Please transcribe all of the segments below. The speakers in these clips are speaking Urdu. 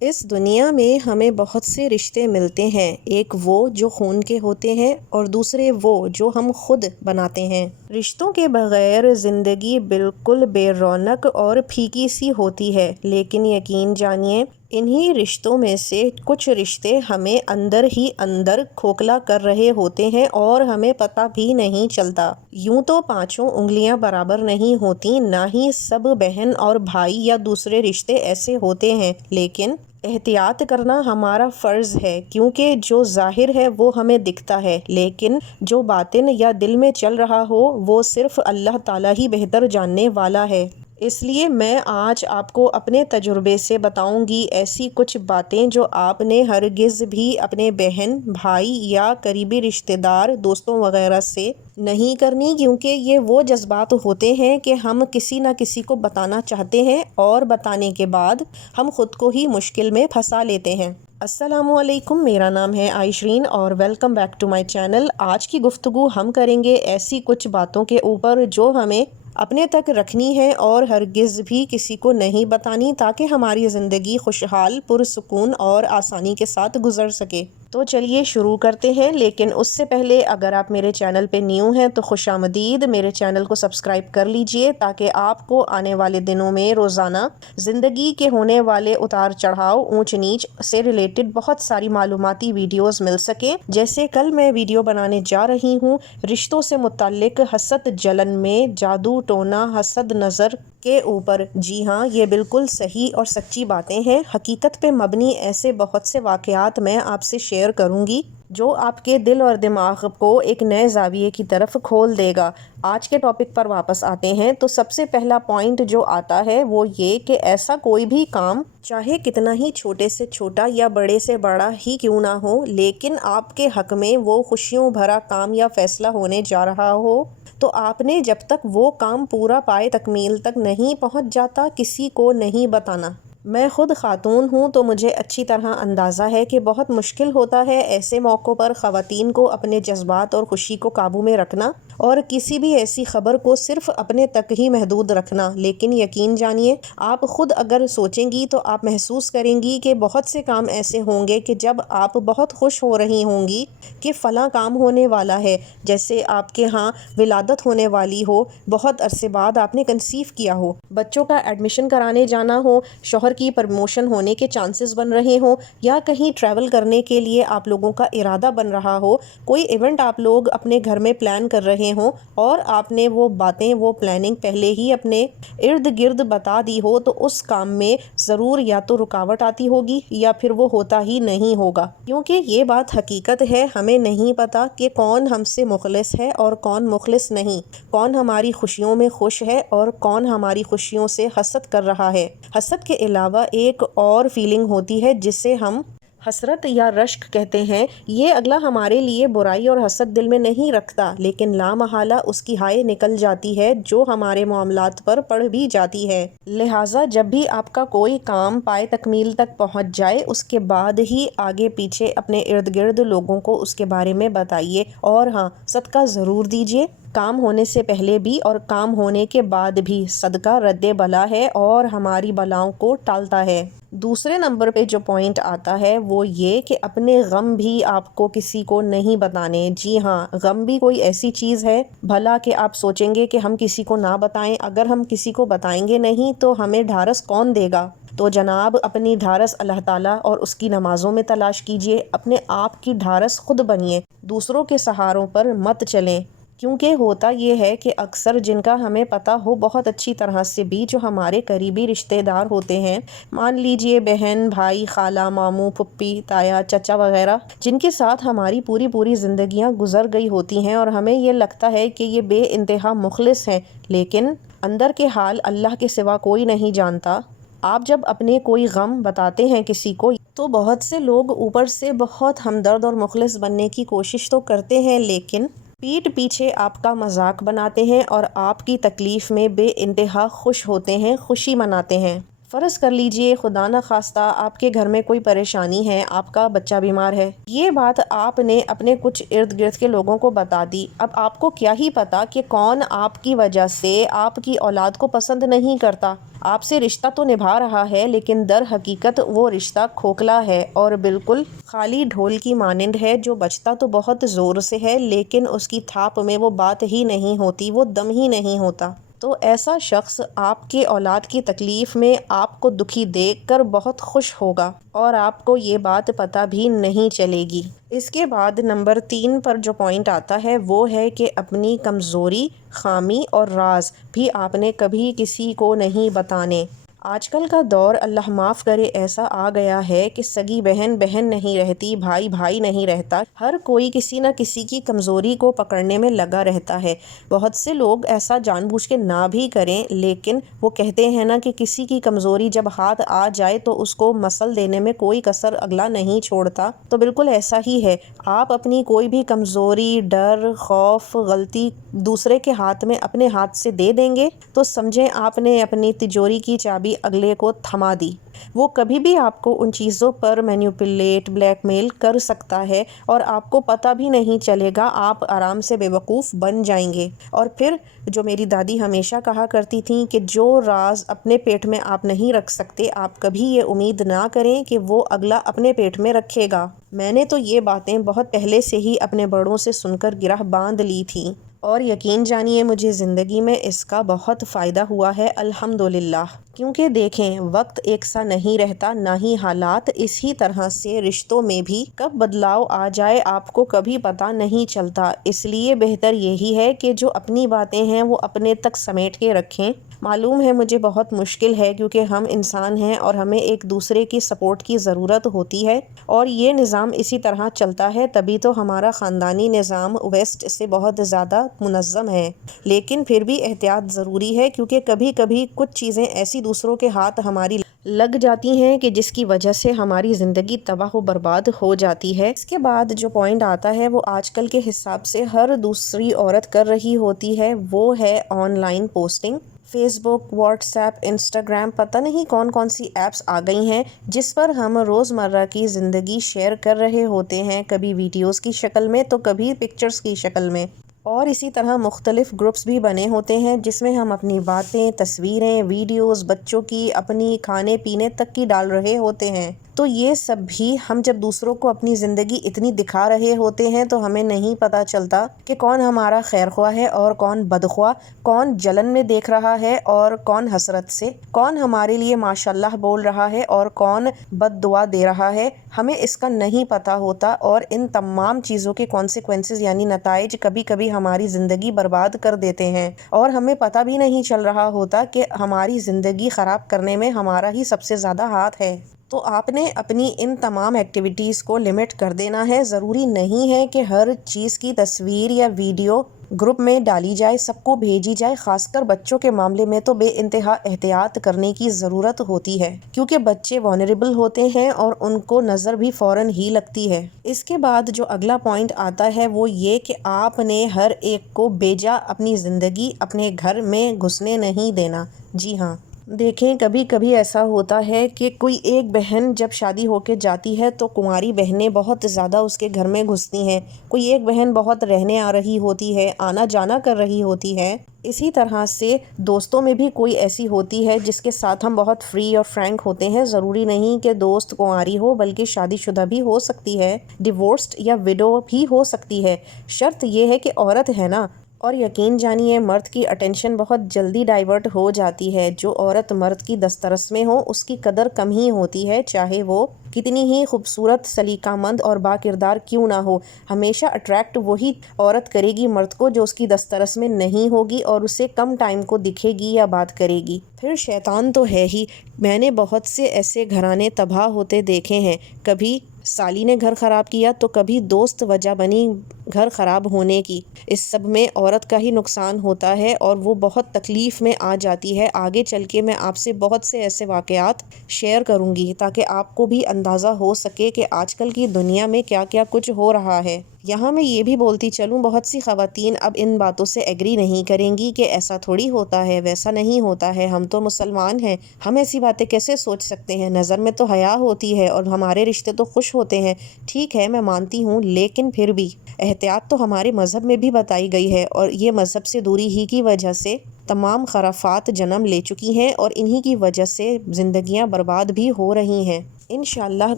اس دنیا میں ہمیں بہت سے رشتے ملتے ہیں، ایک وہ جو خون کے ہوتے ہیں اور دوسرے وہ جو ہم خود بناتے ہیں۔ رشتوں کے بغیر زندگی بالکل بے رونق اور پھیکی سی ہوتی ہے، لیکن یقین جانیے انہی رشتوں میں سے کچھ رشتے ہمیں اندر ہی اندر کھوکھلا کر رہے ہوتے ہیں اور ہمیں پتہ بھی نہیں چلتا۔ یوں تو پانچوں انگلیاں برابر نہیں ہوتی، نہ ہی سب بہن اور بھائی یا دوسرے رشتے ایسے ہوتے ہیں، لیکن احتیاط کرنا ہمارا فرض ہے، کیونکہ جو ظاہر ہے وہ ہمیں دکھتا ہے، لیکن جو باطن یا دل میں چل رہا ہو وہ صرف اللہ تعالیٰ ہی بہتر جاننے والا ہے۔ اس لیے میں آج آپ کو اپنے تجربے سے بتاؤں گی ایسی کچھ باتیں جو آپ نے ہرگز بھی اپنے بہن، بھائی یا قریبی رشتہ دار، دوستوں وغیرہ سے نہیں کرنی، کیونکہ یہ وہ جذبات ہوتے ہیں کہ ہم کسی نہ کسی کو بتانا چاہتے ہیں اور بتانے کے بعد ہم خود کو ہی مشکل میں پھنسا لیتے ہیں۔ السلام علیکم، میرا نام ہے عائشرین اور welcome back to my channel. آج کی گفتگو ہم کریں گے ایسی کچھ باتوں کے اوپر جو ہمیں اپنے تک رکھنی ہے اور ہرگز بھی کسی کو نہیں بتانی، تاکہ ہماری زندگی خوشحال، پرسکون اور آسانی کے ساتھ گزر سکے۔ تو چلیے شروع کرتے ہیں، لیکن اس سے پہلے اگر آپ میرے چینل پہ نیو ہیں تو خوش آمدید۔ میرے چینل کو سبسکرائب کر لیجئے تاکہ آپ کو آنے والے دنوں میں روزانہ زندگی کے ہونے والے اتار چڑھاؤ، اونچ نیچ سے ریلیٹڈ بہت ساری معلوماتی ویڈیوز مل سکیں۔ جیسے کل میں ویڈیو بنانے جا رہی ہوں رشتوں سے متعلق، حسد جلن میں جادو ٹونا حسد نظر کے اوپر۔ جی ہاں، یہ بالکل صحیح اور سچی باتیں ہیں۔ حقیقت پہ مبنی ایسے بہت سے واقعات میں آپ سے شیئر کروں گی جو آپ کے دل اور دماغ کو ایک نئے زاویے کی طرف کھول دے گا۔ آج کے ٹاپک پر واپس آتے ہیں تو سب سے پہلا پوائنٹ جو آتا ہے وہ یہ کہ ایسا کوئی بھی کام، چاہے کتنا ہی چھوٹے سے چھوٹا یا بڑے سے بڑا ہی کیوں نہ ہو، لیکن آپ کے حق میں وہ خوشیوں بھرا کام یا فیصلہ ہونے جا رہا ہو، تو آپ نے جب تک وہ کام پورا پائے تکمیل تک نہیں پہنچ جاتا کسی کو نہیں بتانا۔ میں خود خاتون ہوں تو مجھے اچھی طرح اندازہ ہے کہ بہت مشکل ہوتا ہے ایسے موقعوں پر خواتین کو اپنے جذبات اور خوشی کو قابو میں رکھنا اور کسی بھی ایسی خبر کو صرف اپنے تک ہی محدود رکھنا، لیکن یقین جانیے آپ خود اگر سوچیں گی تو آپ محسوس کریں گی کہ بہت سے کام ایسے ہوں گے کہ جب آپ بہت خوش ہو رہی ہوں گی کہ فلاں کام ہونے والا ہے، جیسے آپ کے ہاں ولادت ہونے والی ہو، بہت عرصے بعد آپ نے کنسیو کیا ہو، بچوں کا ایڈمیشن کرانے جانا ہو، شوہر کی پرموشن ہونے کے چانسز بن رہے ہوں، یا کہیں ٹریول کرنے کے لیے آپ لوگوں کا ارادہ بن رہا ہو، کوئی ایونٹ آپ لوگ اپنے گھر میں پلان کر رہے ہوں اور آپ نے وہ باتیں، وہ پلاننگ پہلے ہی اپنے ارد گرد بتا دی ہو، تو اس کام میں ضرور یا تو رکاوٹ آتی ہوگی یا پھر وہ ہوتا ہی نہیں ہوگا، کیونکہ یہ بات حقیقت ہے۔ ہمیں نہیں پتا کہ کون ہم سے مخلص ہے اور کون مخلص نہیں، کون ہماری خوشیوں میں خوش ہے اور کون ہماری خوشیوں سے حسد کر رہا ہے۔ حسد کے علاوہ ایک اور فیلنگ ہوتی ہے جسے ہم حسرت یا رشک کہتے ہیں۔ یہ اگلا ہمارے لیے برائی اور حسد دل میں نہیں رکھتا، لیکن لامحالہ اس کی ہائے نکل جاتی ہے جو ہمارے معاملات پر پڑ بھی جاتی ہے۔ لہٰذا جب بھی آپ کا کوئی کام پائے تکمیل تک پہنچ جائے اس کے بعد ہی آگے پیچھے اپنے ارد گرد لوگوں کو اس کے بارے میں بتائیے، اور ہاں صدقہ ضرور دیجیے۔ کام ہونے سے پہلے بھی اور کام ہونے کے بعد بھی صدقہ رد بلا ہے اور ہماری بلاؤں کو ٹالتا ہے۔ دوسرے نمبر پہ جو پوائنٹ آتا ہے وہ یہ کہ اپنے غم بھی آپ کو کسی کو نہیں بتانے۔ جی ہاں، غم بھی کوئی ایسی چیز ہے، بھلا کہ آپ سوچیں گے کہ ہم کسی کو نہ بتائیں، اگر ہم کسی کو بتائیں گے نہیں تو ہمیں ڈھارس کون دے گا؟ تو جناب اپنی ڈھارس اللہ تعالیٰ اور اس کی نمازوں میں تلاش کیجیے، اپنے آپ کی ڈھارس خود بنیے، دوسروں کے سہاروں پر مت چلیں، کیونکہ ہوتا یہ ہے کہ اکثر جن کا ہمیں پتہ ہو بہت اچھی طرح سے بھی، جو ہمارے قریبی رشتہ دار ہوتے ہیں، مان لیجئے بہن، بھائی، خالہ، ماموں، پھپھی، تایا، چچا وغیرہ، جن کے ساتھ ہماری پوری زندگیاں گزر گئی ہوتی ہیں اور ہمیں یہ لگتا ہے کہ یہ بے انتہا مخلص ہیں، لیکن اندر کے حال اللہ کے سوا کوئی نہیں جانتا۔ آپ جب اپنے کوئی غم بتاتے ہیں کسی کو تو بہت سے لوگ اوپر سے بہت ہمدرد اور مخلص بننے کی کوشش تو کرتے ہیں، لیکن پیٹھ پیچھے آپ کا مذاق بناتے ہیں اور آپ کی تکلیف میں بے انتہا خوش ہوتے ہیں، خوشی مناتے ہیں۔ فرض کر لیجئے خدا نخواستہ آپ کے گھر میں کوئی پریشانی ہے، آپ کا بچہ بیمار ہے، یہ بات آپ نے اپنے کچھ ارد گرد کے لوگوں کو بتا دی۔ اب آپ کو کیا ہی پتا کہ کون آپ کی وجہ سے آپ کی اولاد کو پسند نہیں کرتا، آپ سے رشتہ تو نبھا رہا ہے لیکن در حقیقت وہ رشتہ کھوکھلا ہے اور بالکل خالی ڈھول کی مانند ہے جو بجتا تو بہت زور سے ہے لیکن اس کی تھاپ میں وہ بات ہی نہیں ہوتی، وہ دم ہی نہیں ہوتا۔ تو ایسا شخص آپ کے اولاد کی تکلیف میں آپ کو دکھی دیکھ کر بہت خوش ہوگا اور آپ کو یہ بات پتہ بھی نہیں چلے گی۔ اس کے بعد نمبر 3 پر جو پوائنٹ آتا ہے وہ ہے کہ اپنی کمزوری، خامی اور راز بھی آپ نے کبھی کسی کو نہیں بتانے۔ آج کل کا دور اللہ معاف کرے ایسا آ گیا ہے کہ سگی بہن بہن نہیں رہتی، بھائی بھائی نہیں رہتا، ہر کوئی کسی نہ کسی کی کمزوری کو پکڑنے میں لگا رہتا ہے۔ بہت سے لوگ ایسا جان بوجھ کے نہ بھی کریں لیکن وہ کہتے ہیں نا کہ کسی کی کمزوری جب ہاتھ آ جائے تو اس کو مسل دینے میں کوئی کسر اگلا نہیں چھوڑتا، تو بالکل ایسا ہی ہے۔ آپ اپنی کوئی بھی کمزوری، ڈر، خوف، غلطی دوسرے کے ہاتھ میں اپنے ہاتھ سے دے دیں گے تو سمجھیں آپ نے اپنی تجوری کی چابی اگلے کو تھما دی۔ وہ کبھی بھی آپ کو ان چیزوں پر مینیپولیٹ، بلیک میل کر سکتا ہے اور آپ کو پتہ بھی نہیں چلے گا، آپ آرام سے بے وقوف بن جائیں گے۔ اور پھر جو میری دادی ہمیشہ کہا کرتی تھیں کہ جو راز اپنے پیٹ میں آپ نہیں رکھ سکتے، آپ کبھی یہ امید نہ کریں کہ وہ اگلا اپنے پیٹ میں رکھے گا۔ میں نے تو یہ باتیں بہت پہلے سے ہی اپنے بڑوں سے سن کر گرہ باندھ لی تھیں اور یقین جانیے مجھے زندگی میں اس کا بہت فائدہ ہوا ہے الحمدللہ۔ کیونکہ دیکھیں وقت ایک سا نہیں رہتا، نہ ہی حالات، اسی طرح سے رشتوں میں بھی کب بدلاؤ آ جائے آپ کو کبھی پتہ نہیں چلتا۔ اس لیے بہتر یہی ہے کہ جو اپنی باتیں ہیں وہ اپنے تک سمیٹ کے رکھیں۔ معلوم ہے مجھے بہت مشکل ہے کیونکہ ہم انسان ہیں اور ہمیں ایک دوسرے کی سپورٹ کی ضرورت ہوتی ہے اور یہ نظام اسی طرح چلتا ہے، تبھی تو ہمارا خاندانی نظام ویسٹ سے بہت زیادہ منظم ہے۔ لیکن پھر بھی احتیاط ضروری ہے کیونکہ کبھی کبھی کچھ چیزیں ایسی دوسروں کے ہاتھ ہماری لگ جاتی ہیں کہ جس کی وجہ سے ہماری زندگی تباہ و برباد ہو جاتی ہے۔ اس کے بعد جو پوائنٹ آتا ہے وہ آج کل کے حساب سے ہر دوسری عورت کر رہی ہوتی ہے، وہ ہے online posting. Facebook, WhatsApp, Instagram, پتہ نہیں کون کون سی ایپس آ گئی ہیں جس پر ہم روزمرہ کی زندگی شیئر کر رہے ہوتے ہیں، کبھی ویڈیوز کی شکل میں تو کبھی پکچرز کی شکل میں، اور اسی طرح مختلف گروپس بھی بنے ہوتے ہیں جس میں ہم اپنی باتیں، تصویریں، ویڈیوز، بچوں کی، اپنی کھانے پینے تک کی ڈال رہے ہوتے ہیں۔ تو یہ سب بھی ہم جب دوسروں کو اپنی زندگی اتنی دکھا رہے ہوتے ہیں تو ہمیں نہیں پتہ چلتا کہ کون ہمارا خیر خواہ ہے اور کون بدخواہ، کون جلن میں دیکھ رہا ہے اور کون حسرت سے، کون ہمارے لیے ماشاءاللہ بول رہا ہے اور کون بد دعا دے رہا ہے، ہمیں اس کا نہیں پتہ ہوتا اور ان تمام چیزوں کے کانسیکوینسز یعنی نتائج کبھی کبھی ہماری زندگی برباد کر دیتے ہیں اور ہمیں پتہ بھی نہیں چل رہا ہوتا کہ ہماری زندگی خراب کرنے میں ہمارا ہی سب سے زیادہ ہاتھ ہے۔ تو آپ نے اپنی ان تمام ایکٹیویٹیز کو لمٹ کر دینا ہے۔ ضروری نہیں ہے کہ ہر چیز کی تصویر یا ویڈیو گروپ میں ڈالی جائے، سب کو بھیجی جائے۔ خاص کر بچوں کے معاملے میں تو بے انتہا احتیاط کرنے کی ضرورت ہوتی ہے کیونکہ بچے vulnerable ہوتے ہیں اور ان کو نظر بھی فوراً ہی لگتی ہے۔ اس کے بعد جو اگلا پوائنٹ آتا ہے وہ یہ کہ آپ نے ہر ایک کو بیجا اپنی زندگی، اپنے گھر میں گھسنے نہیں دینا۔ جی ہاں، دیکھیں کبھی کبھی ایسا ہوتا ہے کہ کوئی ایک بہن جب شادی ہو کے جاتی ہے تو کنواری بہنیں بہت زیادہ اس کے گھر میں گھستی ہیں، کوئی ایک بہن بہت رہنے آ رہی ہوتی ہے، آنا جانا کر رہی ہوتی ہے۔ اسی طرح سے دوستوں میں بھی کوئی ایسی ہوتی ہے جس کے ساتھ ہم بہت فری اور فرینک ہوتے ہیں۔ ضروری نہیں کہ دوست کنواری ہو بلکہ شادی شدہ بھی ہو سکتی ہے، ڈیورسڈ یا وڈو بھی ہو سکتی ہے، شرط یہ ہے کہ عورت ہے نا۔ اور یقین جانیے مرد کی اٹینشن بہت جلدی ڈائیورٹ ہو جاتی ہے۔ جو عورت مرد کی دسترس میں ہو اس کی قدر کم ہی ہوتی ہے، چاہے وہ کتنی ہی خوبصورت، سلیقہ مند اور با کردار کیوں نہ ہو۔ ہمیشہ اٹریکٹ وہی عورت کرے گی مرد کو جو اس کی دسترس میں نہیں ہوگی اور اسے کم ٹائم کو دکھے گی یا بات کرے گی۔ پھر شیطان تو ہے ہی۔ میں نے بہت سے ایسے گھرانے تباہ ہوتے دیکھے ہیں، کبھی سالی نے گھر خراب کیا تو کبھی دوست وجہ بنی گھر خراب ہونے کی۔ اس سب میں عورت کا ہی نقصان ہوتا ہے اور وہ بہت تکلیف میں آ جاتی ہے۔ آگے چل کے میں آپ سے بہت سے ایسے واقعات شیئر کروں گی تاکہ آپ کو بھی اندازہ ہو سکے کہ آج کل کی دنیا میں کیا کیا کچھ ہو رہا ہے۔ یہاں میں یہ بھی بولتی چلوں، بہت سی خواتین اب ان باتوں سے ایگری نہیں کریں گی کہ ایسا تھوڑی ہوتا ہے، ویسا نہیں ہوتا ہے، ہم تو مسلمان ہیں، ہم ایسی باتیں کیسے سوچ سکتے ہیں، نظر میں تو حیا ہوتی ہے اور ہمارے رشتے تو خوش ہوتے ہیں۔ ٹھیک ہے، میں مانتی ہوں، لیکن پھر بھی احتیاط تو ہمارے مذہب میں بھی بتائی گئی ہے، اور یہ مذہب سے دوری ہی کی وجہ سے تمام خرافات جنم لے چکی ہیں اور انہی کی وجہ سے زندگیاں برباد بھی ہو رہی ہیں۔ انشاءاللہ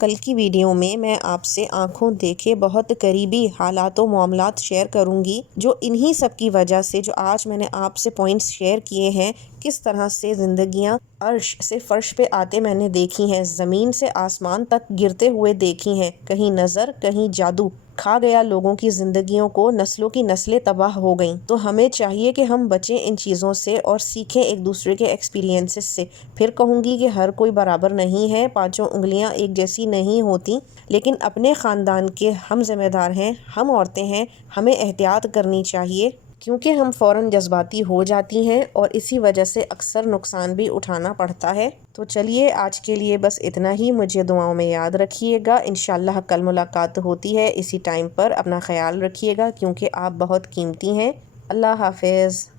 کل کی ویڈیو میں آپ سے آنکھوں دیکھے بہت قریبی حالات و معاملات شیئر کروں گی، جو انہی سب کی وجہ سے، جو آج میں نے آپ سے پوائنٹس شیئر کیے ہیں، کس طرح سے زندگیاں عرش سے فرش پہ آتے میں نے دیکھی ہیں، زمین سے آسمان تک گرتے ہوئے دیکھی ہیں، کہیں نظر کہیں جادو کھا گیا لوگوں کی زندگیوں کو، نسلوں کی نسلیں تباہ ہو گئیں۔ تو ہمیں چاہیے کہ ہم بچیں ان چیزوں سے اور سیکھیں ایک دوسرے کے ایکسپیرینسز سے۔ پھر کہوں گی کہ ہر کوئی برابر نہیں ہے، پانچوں انگلیاں ایک جیسی نہیں ہوتی، لیکن اپنے خاندان کے ہم ذمہ دار ہیں، ہم عورتیں ہیں، ہمیں احتیاط کرنی چاہیے، کیونکہ ہم فوراً جذباتی ہو جاتی ہیں اور اسی وجہ سے اکثر نقصان بھی اٹھانا پڑتا ہے۔ تو چلیے آج کے لیے بس اتنا ہی، مجھے دعاؤں میں یاد رکھیے گا، انشاءاللہ کل ملاقات ہوتی ہے اسی ٹائم پر، اپنا خیال رکھیے گا کیونکہ آپ بہت قیمتی ہیں۔ اللہ حافظ۔